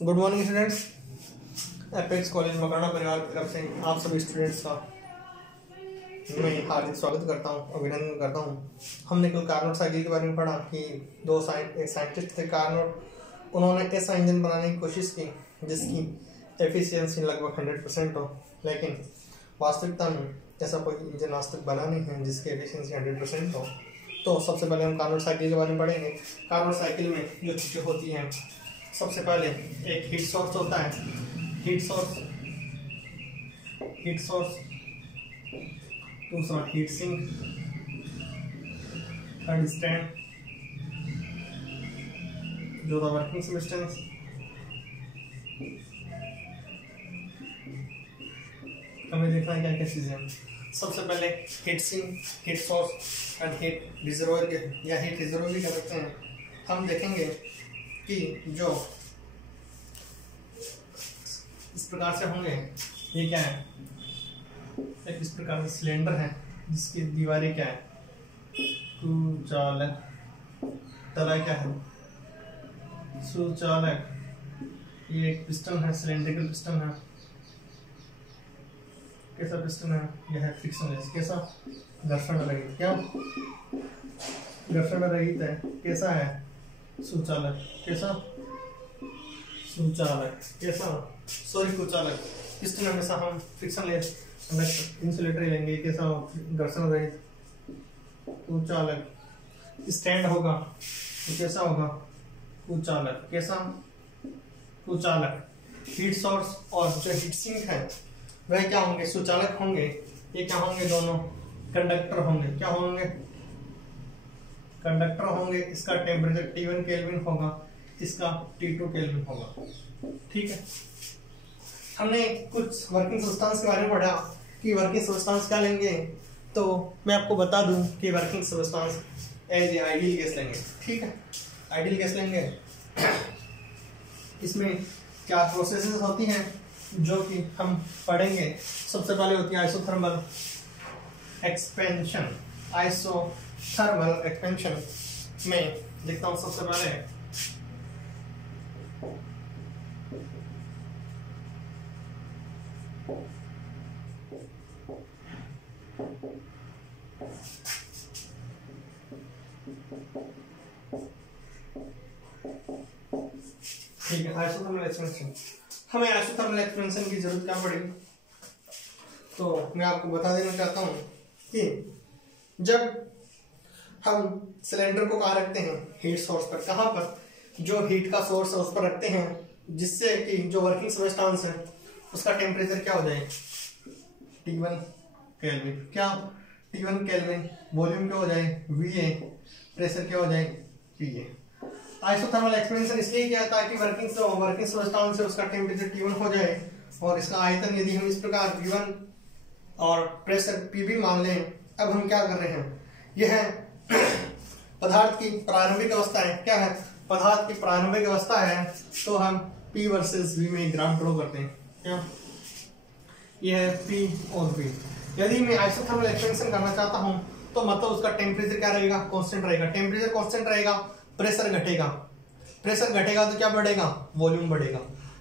Good morning students. Apex college Makrana परिवार की तरफ से आप सभी स्टूडेंट्स का मैं हार्दिक स्वागत करता हूं, अभिनंदन करता हूं। हमने कल कार्नोट साइकिल के बारे में पढ़ा कि एक साइंटिस्ट थे कार्नोट। उन्होंने ऐसा इंजन बनाने की कोशिश की जिसकी एफिशिएंसी लगभग 100% हो, लेकिन वास्तविकता में ऐसा कोई इंजन आज तक बना नहीं है जिसकी एफिशिएंसी 100% हो। तो सबसे पहले हम कार्नोट साइकिल के बारे में पढ़ेंगे। कार्नोट साइकिल में जो चीज़ें होती हैं, सबसे पहले एक हीट सोर्स होता है। हीट सोर्स, दूसरा हीट सिंक, थर्ड स्टैंड, चौथा वर्किंग सब्सटेंस, हमें देखना है क्या क्या चीजें हैं। सबसे पहले heat sink, heat source and heat reservoir या हीट रिजर्वोयर भी कह सकते हैं। हम देखेंगे कि जो इस प्रकार से होंगे, ये क्या है, एक इस प्रकार का सिलेंडर है जिसकी दीवारें क्या है, सुचालक, तला क्या है, सुचालक। ये एक पिस्टन है, सिलेंड्रिकल पिस्टन है। कैसा पिस्टन है, यह है फ्रिक्शनलेस। कैसा, घर्षण रहित। क्या, घर्षण रहित है। कैसा है, सुचालक। कैसा, सुचालक। कैसा, सॉरी कुचालक। पिस्टन हमेशा हम फ्रिक्शनलेस इंसुलेटर ही लेंगे। कैसा, घर्षण रहित, कुचालक। स्टैंड होगा तो कैसा होगा, कुचालक। कैसा, कुचालक। हीट सोर्स और जो हीट सिंक है वह क्या होंगे, सुचालक होंगे। ये क्या होंगे, दोनों कंडक्टर होंगे। क्या होंगे, कंडक्टर होंगे। इसका टेम्परेचर T1 केल्विन होगा, इसका T2 केल्विन होगा। ठीक है। हमने कुछ वर्किंग सब्सटेंस के बारे में पढ़ा कि वर्किंग सब्सटेंस क्या लेंगे, तो मैं आपको बता दूं कि working substance as a ideal gas लेंगे। ठीक है, आइडियल गैस लेंगे। इसमें क्या प्रोसेसेस होती हैं जो कि हम पढ़ेंगे। सबसे पहले होती है आइसोथर्मल एक्सपेंशन। आइसोथर्मल एक्सपेंशन में देखता हूं सबसे पहले ठीक है, आइसोथर्मल एक्सपेंशन। हमें आइसोथर्मल एक्सपेंशन की जरूरत क्या पड़ी, तो मैं आपको बता देना चाहता हूं कि जब हम सिलेंडर को कहाँ रखते हैं, हीट सोर्स पर। कहाँ पर, जो हीट का सोर्स है उस पर रखते हैं, जिससे कि जो वर्किंग सब्सटेंस है उसका टेम्परेचर क्या हो जाए, T1 केल्विन। क्या, T1 केल्विन। वॉल्यूम क्या हो जाए, VA। प्रेशर क्या हो जाए, PA। आइसोथर्मल एक्सपेंशन इसलिए किया ताकि वर्किंग सब्सटेंस से उसका टेम्परेचर T1 हो जाए और इसका आयतन यदि हम इस प्रकार V1 और प्रेशर PB मान लें। अब हम क्या कर रहे हैं, यह है पदार्थ की प्रारंभिक अवस्था है। क्या है, पदार्थ की प्रारंभिक अवस्था है, तो हम P वर्सेस V में ग्राफ ड्रॉ करते हैं। क्या, यह है P और V। यदि मैं आइसोथर्मल एक्सपेंशन करना चाहता हूं तो मतलब उसका टेम्परेचर क्या रहेगा, कांस्टेंट रहेगा। टेम्परेचर कांस्टेंट रहेगा, प्रेशर घटेगा। प्रेशर घटेगा तो क्या बढ़ेगा, वॉल्यूम बढ़ेगा।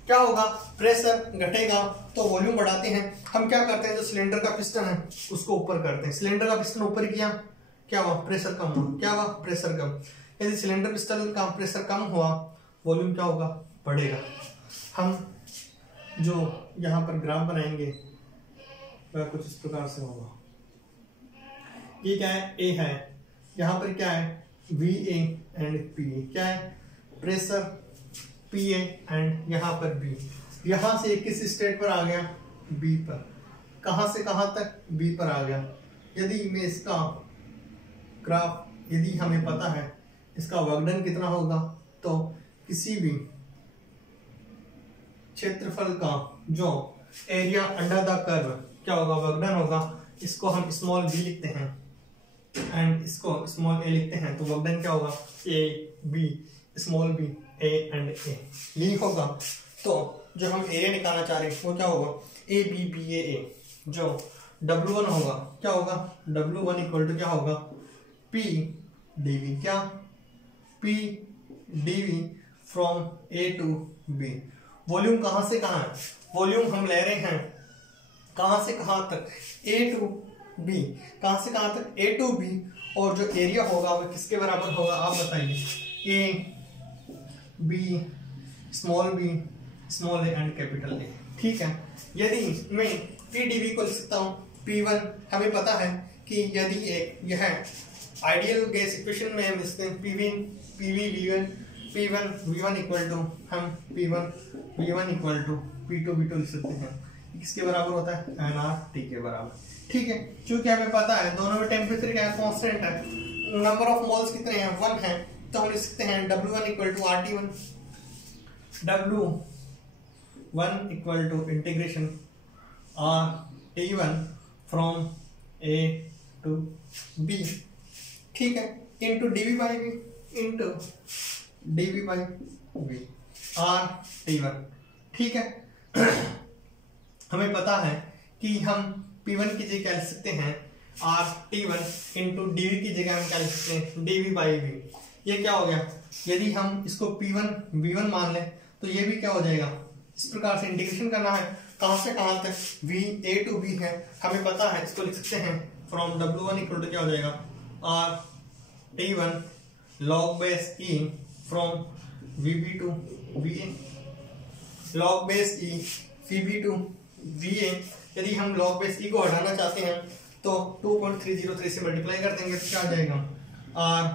क्या होगा, प्रेशर घटेगा तो वॉल्यूम बढ़ाते हैं। हम क्या करते हैं, जो सिलेंडर का पिस्टन है उसको ऊपर करते हैं। सिलेंडर का पिस्टन ऊपर किया, क्या हुआ, प्रेशर कम हुआ। क्या हुआ, प्रेशर कम। यदि सिलेंडर पिस्टन का प्रेशर कम हुआ, वॉल्यूम क्या होगा, बढ़ेगा। हम जो यहाँ पर ग्राफ बनाएंगे वह कुछ इस प्रकार से होगा। ये क्या है, A है। यहाँ पर क्या है, VA एंड PA। क्या है, प्रेशर PA एंड यहाँ पर B। यहाँ से किस स्टेट पर आ गया, B पर। कहाँ से कहाँ तक, B पर आ गया। यदि मैं इसका ग्राफ, यदि हमें पता है इसका वर्कडन कितना होगा, तो किसी भी क्षेत्रफल का जो एरिया अंडर द कर्व क्या होगा, वर्कडन होगा। इसको हम स्मॉल b लिखते हैं एंड इसको स्मॉल a लिखते हैं, तो वर्कडन क्या होगा, A B, small b, A and A link होगा। तो जो हम एरिया निकालना चाह रहे हैं वो क्या होगा, ABBAA। जो W1 होगा, क्या होगा, W1 इक्वल टू क्या होगा, P dV। क्या, P dV from A to B। Volume कहाँ से कहाँ है, वॉल्यूम हम ले रहे हैं कहाँ से कहाँ तक, A to B, कहाँ से कहाँ तक A to B, और जो एरिया होगा वो किसके बराबर होगा आप बताइए, A B small a and capital A। ठीक है, यदि मैं PdV को लिख सकता हूँ P1, हमें पता है कि यदि एक यह आइडियल गैस इक्वेशन में हम लिखते हैं P1 V1 इक्वल टू हम P1 V1 equal to P2 V2 लिख सकते हैं, किसके बराबर होता है nRT के बराबर। ठीक है, क्योंकि हमें पता है दोनों में टेम्परेचर क्या है, कांस्टेंट है, नंबर ऑफ मोल्स कितने हैं 1 है, तो हम लिख सकते हैं W1 equal to RT1, W1 equal to integration RT1 from A to B। ठीक है, into dV by V, into dV by V RT1। ठीक है, हमें पता है कि हम P1 की जगह क्या लिख सकते हैं RT1 इंटू dV की जगह हम क्या लिख सकते हैं dV बाई V। ये क्या हो गया, यदि हम इसको P1 V1 मान लें तो ये भी क्या हो जाएगा, इस प्रकार से इंटीग्रेशन करना है कहां से कहां तक, V A to B है, हमें पता है, इसको लिख सकते हैं फ्रॉम W1 इक्वल टू क्या हो जाएगा RT1 log base E from VB to VA, log base E VB to VA। यदि हम log base E को हटाना चाहते हैं तो 2.303 से मल्टीप्लाई कर देंगे तो क्या आ जाएगा R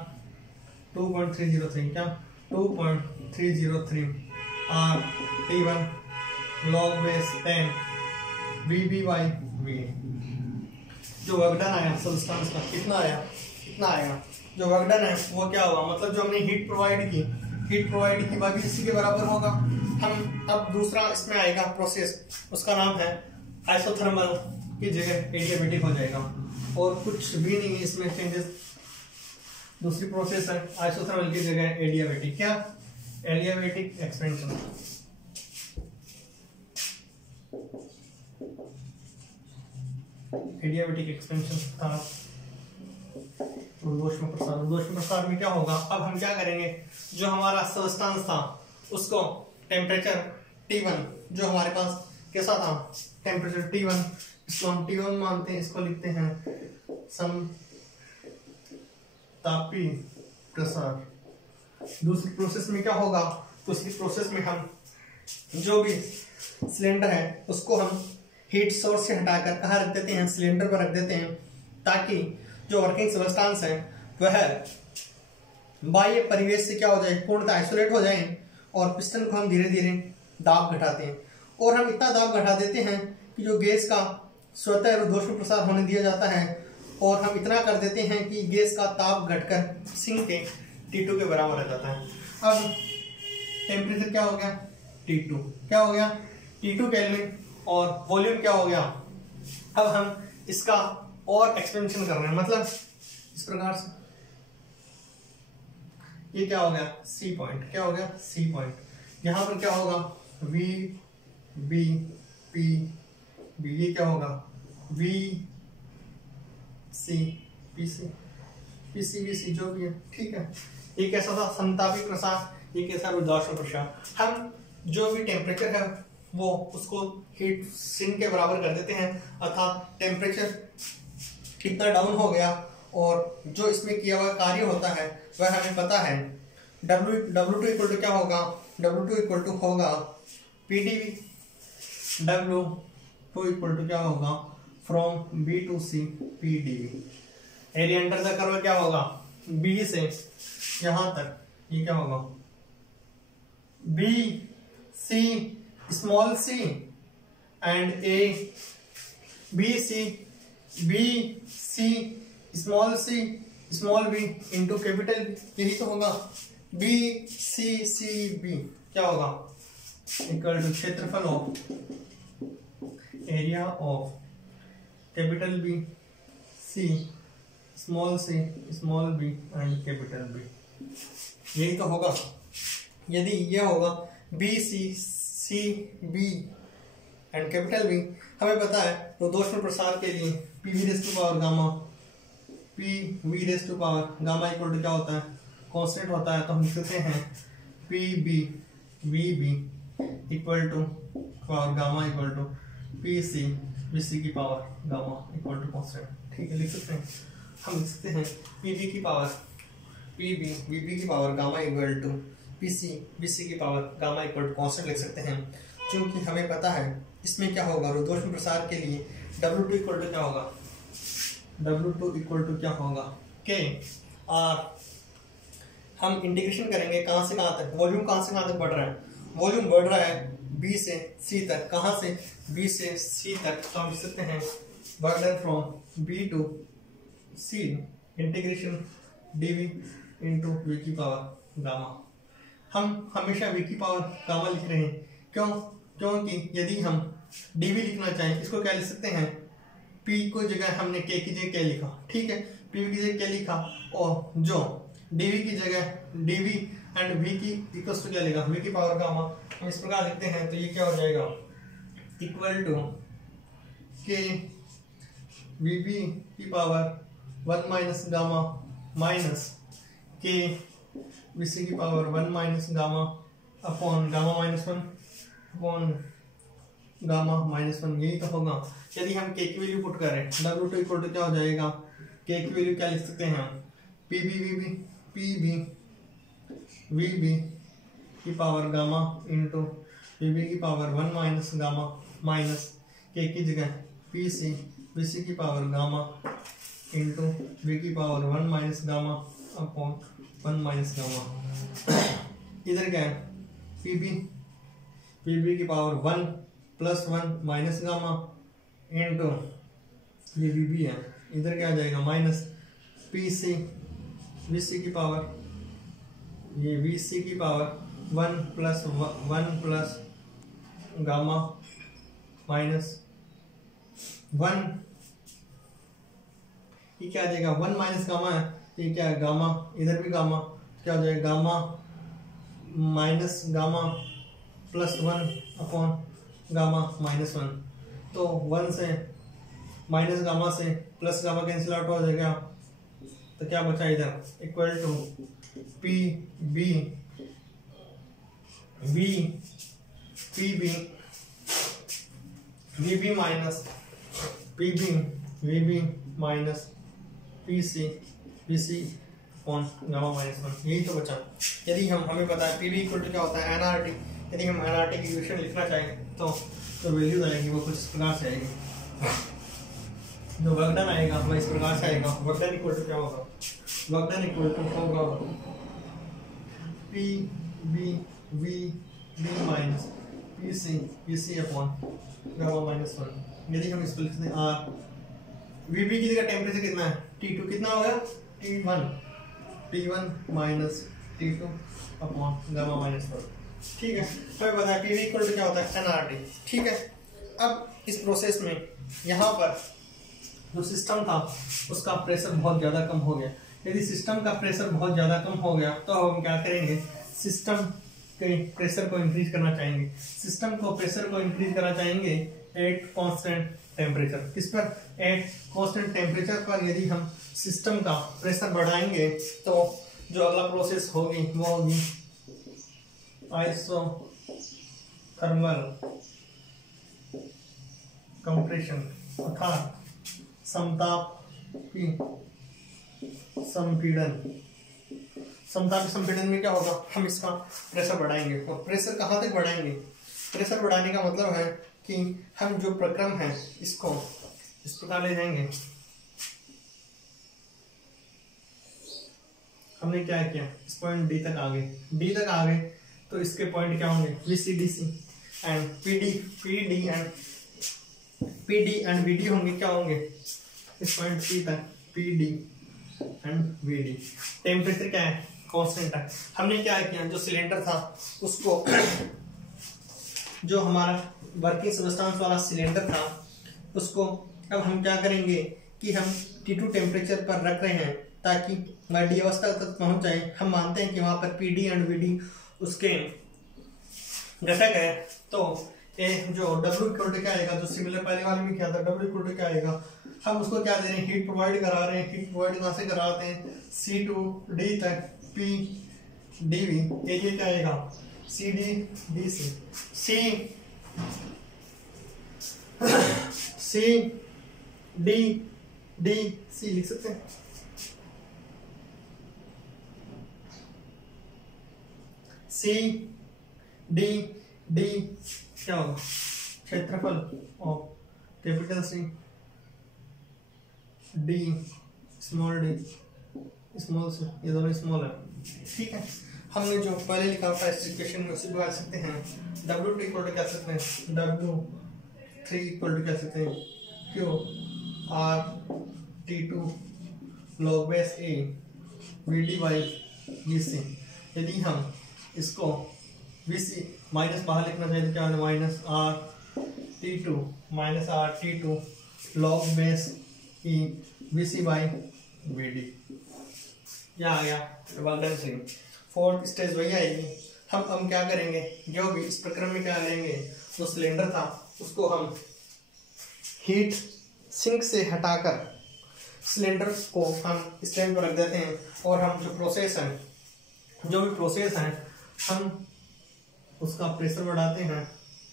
2.303, क्या 2.303 RT1 log base 10 VB by VA। जो वर्क डन आया सब्सटेंस का कितना आएगा, जो वर्क डन है वो क्या होगा, मतलब जो हमने हीट प्रोवाइड की वह भी इसी के बराबर होगा। हम अब दूसरा इसमें आएगा प्रोसेस, उसका नाम है आइसोथर्मल की जगह एडियाबेटिक हो जाएगा, और कुछ भी नहीं है इसमें चेंजेस। दूसरी प्रोसेस है आइसोथर्मल की जगह एडियाबेटिक, क्या एडियाबेटिक एक्सपेंशन। एडियाबेटिक एक्सपेंशन था ऊर्ध्वश्म प्रसार में क्या होगा, अब हम क्या करेंगे, जो हमारा सब्सटेंस था उसको टेम्परेचर T1 जो हमारे पास कैसा था टेम्परेचर T1, इसको हम T1 मानते हैं, इसको लिखते हैं समतापी प्रसार। दूसरी प्रोसेस में क्या होगा, दूसरी प्रोसेस में हम जो भी सिलेंडर है उसको हम हीट सोर्स से हटाकर कहाँ रख देते हैं, सिलेंडर पर रख देते हैं, ताकि जो वर्किंग सब्सटेंस है वह बाह्य परिवेश से क्या हो जाए, पूर्णतः आइसोलेट हो जाए, और पिस्टन को हम धीरे धीरे दाब घटाते हैं, और हम इतना दाब घटा देते हैं कि जो गैस का स्वतः ऊर्ध्वश्म प्रसार होने दिया जाता है, और हम इतना कर देते हैं कि गैस का ताप घटकर सिंक के T2 के बराबर आ जाता है। अब टेम्परेचर क्या हो गया T2, क्या हो गया T2 केल्विन, और वॉल्यूम क्या हो गया। अब हम इसका और एक्सपेंशन कर रहे हैं, मतलब इस प्रकार से ये क्या हो गया C पॉइंट, क्या हो गया C पॉइंट, यहां पर क्या होगा V B P B, ये क्या होगा V C P C P C V C जो भी है। ठीक है, ये कैसा था समतापी प्रसार, ये कैसा ऊर्ध्वश्म प्रसार। हम जो भी टेम्परेचर है वो उसको हीट सिंक के बराबर कर देते हैं, अर्थात टेम्परेचर कितना डाउन हो गया, और जो इसमें किया हुआ कार्य होता है वह हमें पता है। W2 इक्वल टू क्या होगा, W2 इक्वल टू होगा PdV, W2 इक्वल टू क्या होगा from B to C PdV। Area under the curve क्या होगा, B से यहां तक ये क्या होगा B C small c and A B C small b into capital B, यही तो होगा B C B, क्या होगा इक्वल टू क्षेत्रफल of area of capital B C small b and capital B, यही तो होगा। यदि ये होगा B C B and capital B, हमें पता है ऊर्ध्वश्म प्रसार के लिए PV raise to power gamma, PV raise to power gamma equal to क्या होता है कांस्टेंट होता है, तो हम लिखते हैं PB VB equal to power gamma equal to P C B C की power gamma equal to constant. ठीक है, लिख सकते हैं, हम लिख सकते हैं पी बी की power P B V B की power gamma equal to P C B C की power gamma equal to constant लिख सकते हैं, क्योंकि हमें पता है इसमें क्या होगा, रुद्धोष्म प्रसार के लिए W2 इक्वल टू क्या होगा, W2 इक्वल टू क्या होगा के आर। हम इंटीग्रेशन करेंगे कहाँ से कहाँ तक, वॉल्यूम कहाँ से कहाँ तक बढ़ रहा है, वॉल्यूम बढ़ रहा है B से C तक, कहाँ से B से C तक, तो हम लिख सकते हैं work done from B to C integration dV into V की पावर गामा। हम हमेशा V की पावर गामा लिख रहे हैं, क्यों, क्योंकि यदि हम dV लिखना चाहें, इसको क्या लिख सकते हैं, P को जगह हमने K की जगह क्या लिखा, ठीक है, P की जगह क्या लिखा, और जो dV की जगह dV एंड V की इक्वल टू क्या लिखा, V की पावर गामा। हम इस प्रकार लिखते हैं तो ये क्या हो जाएगा, इक्वल टू K VB की power 1 minus gamma minus K VC की power 1 minus gamma upon gamma minus 1 upon gamma minus 1, यही तो होगा। यदि हम K की वैल्यू पुट करें, W2 इक्वल टू क्या हो जाएगा, K की वैल्यू क्या लिख सकते हैं हम, PB VB की पावर गामा इंटू VB की power 1 minus gamma minus K की जगह PC VC की पावर गामा इंटू V की power 1 minus gamma upon 1 minus gamma. इधर क्या है, PB की power 1 plus 1 minus gamma into ये VB है, इधर क्या आ जाएगा माइनस PC VC की पावर, ये VC की पावर 1 प्लस गामा माइनस 1, ये क्या आ जाएगा 1 माइनस गामा है, ये क्या है गामा, इधर भी गामा, क्या हो जाएगा gamma minus gamma plus 1 upon gamma minus 1, तो 1 से माइनस गामा से प्लस गामा कैंसिल आउट हो जाएगा, तो क्या बचा इधर equal to VB minus PC VC on gamma minus 1, यही तो बचा। यदि हमें पता है PB इक्वल टू क्या होता है NRT, यदि हम NRT की इक्वेशन लिखना चाहें तो जो वैल्यूज आएगी वो कुछ इस प्रकार से आएगी, जो वर्क डन आएगा वह इस प्रकार से आएगा। वर्क डन इक्वल टू क्या होगा, वर्क डन इक्वल टू होगा PB minus PC upon gamma minus 1। यदि हम इसको लिखते हैं R, VB की जगह टेम्परेचर कितना है, T2 कितना हो गया, T1 minus T2 upon gamma minus 1। ठीक है, हमें पता है PV इक्वल टू क्या होता है NRT। ठीक है, अब इस प्रोसेस में यहाँ पर जो सिस्टम था उसका प्रेशर बहुत ज़्यादा कम हो गया। यदि सिस्टम का प्रेशर बहुत ज़्यादा कम हो गया तो हम क्या करेंगे, सिस्टम के प्रेशर को इंक्रीज करना चाहेंगे। सिस्टम को प्रेशर को इंक्रीज करना चाहेंगे एट कांस्टेंट टेम्परेचर। किस पर, एट कांस्टेंट टेम्परेचर पर यदि हम सिस्टम का प्रेशर बढ़ाएंगे तो जो अगला प्रोसेस होगी वो होगी आइसोथर्मल कंप्रेशन अर्थात समतापी संपीड़न। समतापी संपीड़न में क्या होगा, हम इसका प्रेशर बढ़ाएंगे। और प्रेशर कहाँ तक बढ़ाएंगे, प्रेशर बढ़ाने का मतलब है कि हम जो प्रक्रम है इसको इस प्रकार ले जाएंगे। हमने क्या किया, इस पॉइंट डी तक आ गए, डी तक आ गए तो इसके पॉइंट क्या होंगे, VCDC and PD and VD होंगे, क्या होंगे इस पॉइंट C तक PD एंड VD। टेम्परेचर क्या है, कांस्टेंट है। हमने क्या किया, जो सिलेंडर था उसको जो हमारा वर्किंग सब्सटेंस वाला सिलेंडर था उसको अब हम क्या करेंगे कि हम T2 टेम्परेचर पर रख रहे हैं ताकि वह डी अवस्था तक पहुंच जाए। हम मानते हैं कि वहां पर PD एंड VD उसके घटक है, तो ए जो W इक्वल टू क्या आएगा, जो सिमिलर पहले वाले में क्या था, W इक्वल टू क्या आएगा, हम उसको क्या दे रहे हैं, हीट प्रोवाइड करा रहे हैं। हीट प्रोवाइड कहाँ से कराते हैं, C2 D तक P dV। ये क्या आएगा, C D D C C D D C लिख सकते हैं। सी डी डी क्या होगा, क्षेत्रफल और capital C, D small D small C, ये दोनों स्मॉल है। ठीक है, हमने जो पहले लिखा था इस इक्वेशन में उसी को कर सकते हैं। W2 इक्वल टू क्या सकते हैं, W3 इक्वल टू क्या सकते हैं, Q R T2 log base A VD by VC। यदि हम इसको VC माइनस बाहर लिखना चाहिए तो क्या होगा, minus R T2 log base E VC by VD। यह आ गया वर्क से। फोर्थ स्टेज वही आएगी। हम क्या करेंगे, जो भी इस प्रक्रम में क्या लेंगे, जो सिलेंडर था उसको हम हीट सिंक से हटाकर सिलेंडर को हम स्टैंड पर रख देते हैं और हम जो भी प्रोसेस है हम उसका प्रेशर बढ़ाते हैं।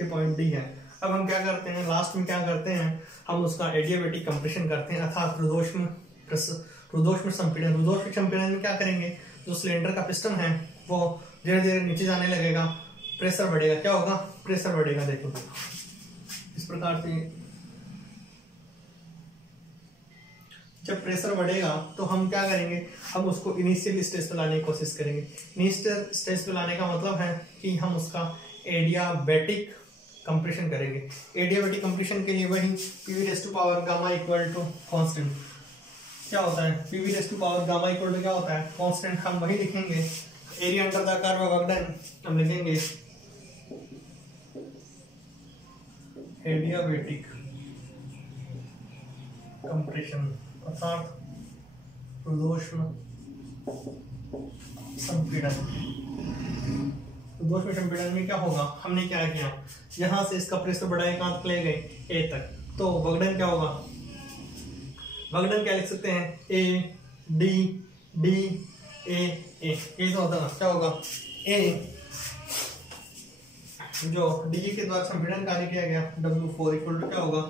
ये पॉइंट डी है। अब हम क्या करते हैं, लास्ट में क्या करते हैं, हम उसका एडियाबैटिक कंप्रेशन करते हैं, अर्थात रुद्धोष्म संपीड़न। रुद्धोष्म संपीड़न में क्या करेंगे, जो सिलेंडर का पिस्टन है वो धीरे धीरे नीचे जाने लगेगा, प्रेशर बढ़ेगा। क्या होगा, प्रेशर बढ़ेगा। देखो इस प्रकार से जब प्रेशर बढ़ेगा तो हम क्या करेंगे, हम उसको इनिशियल स्टेज पे लाने की कोशिश करेंगे। इनिशियल स्टेज पे लाने का मतलब है कि हम उसका एडियाबैटिक कंप्रेशन करेंगे। एडियाबैटिक कंप्रेशन के लिए वही PV raise to power gamma equal to constant क्या होता है, PV raise to power gamma equal to क्या होता है, कांस्टेंट। हम वही लिखेंगे। Area under the curve of work हम लिखेंगे एडियाबैटिक कंप्रेशन, अर्थात रुद्धोष्म संपीड़न। रुद्धोष्म संपीड़न में क्या होगा, हमने क्या किया, यहां से इसका प्रेशर बढ़ाए कहां तक ले गए, ए तक। तो वर्क क्या होगा, वर्क क्या लिख सकते हैं, ए डी डी ए ए, ये तो होता है क्या होगा, ए जो डी के द्वारा संपीड़न कार्य किया गया W4 इक्वल टू क्या होगा,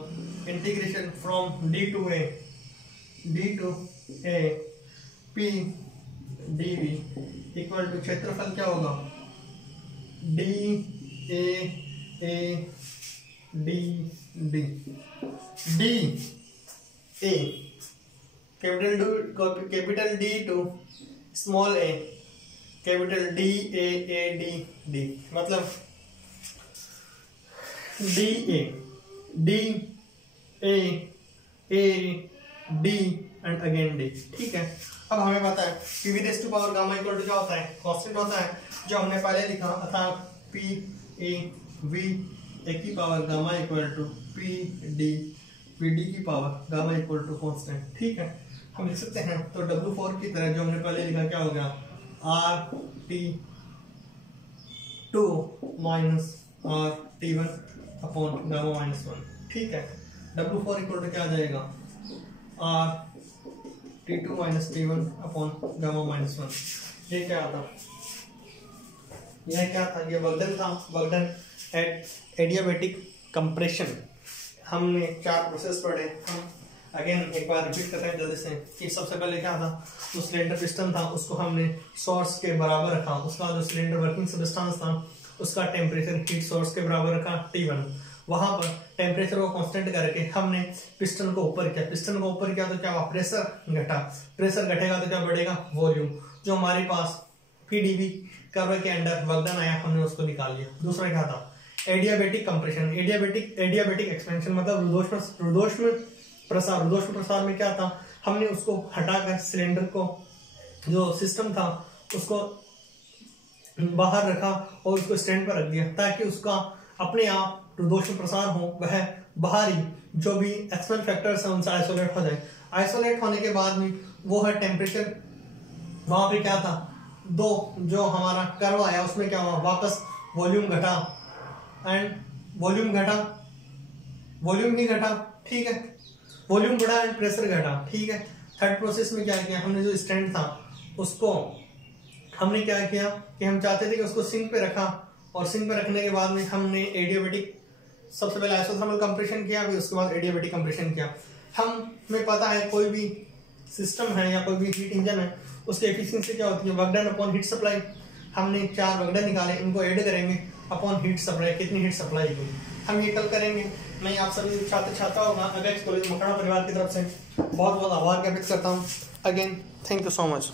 integration from D to A P D V equal to क्षेत्रफल क्या होगा, D A D D D A capital D to small A capital D A D D, मतलब D A D and again D. ठीक है, अब हमें पता है PV raise to power gamma equal to क्या होता है, कांस्टेंट होता है, जो हमने पहले लिखा, अर्थात पी ए वी ए की power gamma equal to P D V D की power gamma equal to constant. ठीक है, हम लिख सकते हैं। तो W4 की तरह जो हमने पहले लिखा क्या हो गया, R T two minus R T one upon gamma minus one. ठीक है, W4 इक्वल टू क्या आ जाएगा, R T two minus T one upon gamma minus one. ये क्या था, यह क्या था, ये वर्क था, वर्क एट एडियाबैटिक कंप्रेशन। हमने 4 प्रोसेस पढ़े। हम अगेन एक बार रिपीट करते हैं जल्दी से कि सबसे पहले क्या था, जो सिलेंडर पिस्टन था उसको हमने सोर्स के बराबर रखा, उसका जो सिलेंडर वर्किंग सब्सटेंस था उसका टेम्परेचर हीट सोर्स के बराबर रखा T1। वहां पर टेम्परेचर को कांस्टेंट करके हमने पिस्टन को ऊपर किया। पिस्टन को ऊपर किया तो क्या हुआ, प्रेशर घटा। प्रेशर घटेगा तो क्या बढ़ेगा, वॉल्यूम। जो हमारे पास PdV कर्व के अंडर वर्क डन आया हमने उसको निकाल लिया। दूसरा क्या था, एडियाबैटिक कंप्रेशन। एडियाबैटिक एक्सपेंशन मतलब रुद्धोष्म प्रसार। रुद्धोष्म प्रसार में क्या था, हमने उसको हटाकर सिलेंडर को जो सिस्टम था उसको बाहर रखा और उसको स्टैंड पर रख दिया ताकि उसका अपने आप रुद्धोष्म प्रसार हो, वह बाहरी जो भी एक्सटर्नल फैक्टर्स हैं उनसे आइसोलेट हो जाए। आइसोलेट होने के बाद में वो है टेम्परेचर, वहां पे क्या था, दो जो हमारा कर्व आया उसमें क्या हुआ, वापस वॉल्यूम घटा एंड वॉल्यूम ही घटा। ठीक है, वॉल्यूम बढ़ा एंड प्रेशर घटा। ठीक है, थर्ड प्रोसेस में क्या किया, हमने जो स्टैंड था उसको हमने क्या किया कि हम चाहते थे कि उसको सिंक पे रखा और सिंक में रखने के बाद में हमने एडियाबेटिक सबसे पहले आइसोथर्मल कंप्रेशन किया, फिर उसके बाद एडियाबेटिक कंप्रेशन किया। हमें पता है कोई भी सिस्टम है या कोई भी हीट इंजन है उसकी एफिशिएंसी क्या होती है, work done upon heat supply. हमने 4 वर्क डन निकाले, इनको ऐड करेंगे अपॉन हीट सप्लाई, कितनी हीट सप्लाई हुई हम ये कल करेंगे। मैं आप सभी छात्र छात्राओं का अपेक्स कॉलेज मकड़ा परिवार की तरफ से बहुत बहुत आभार ज्ञापित करता हूँ। Again thank you so much.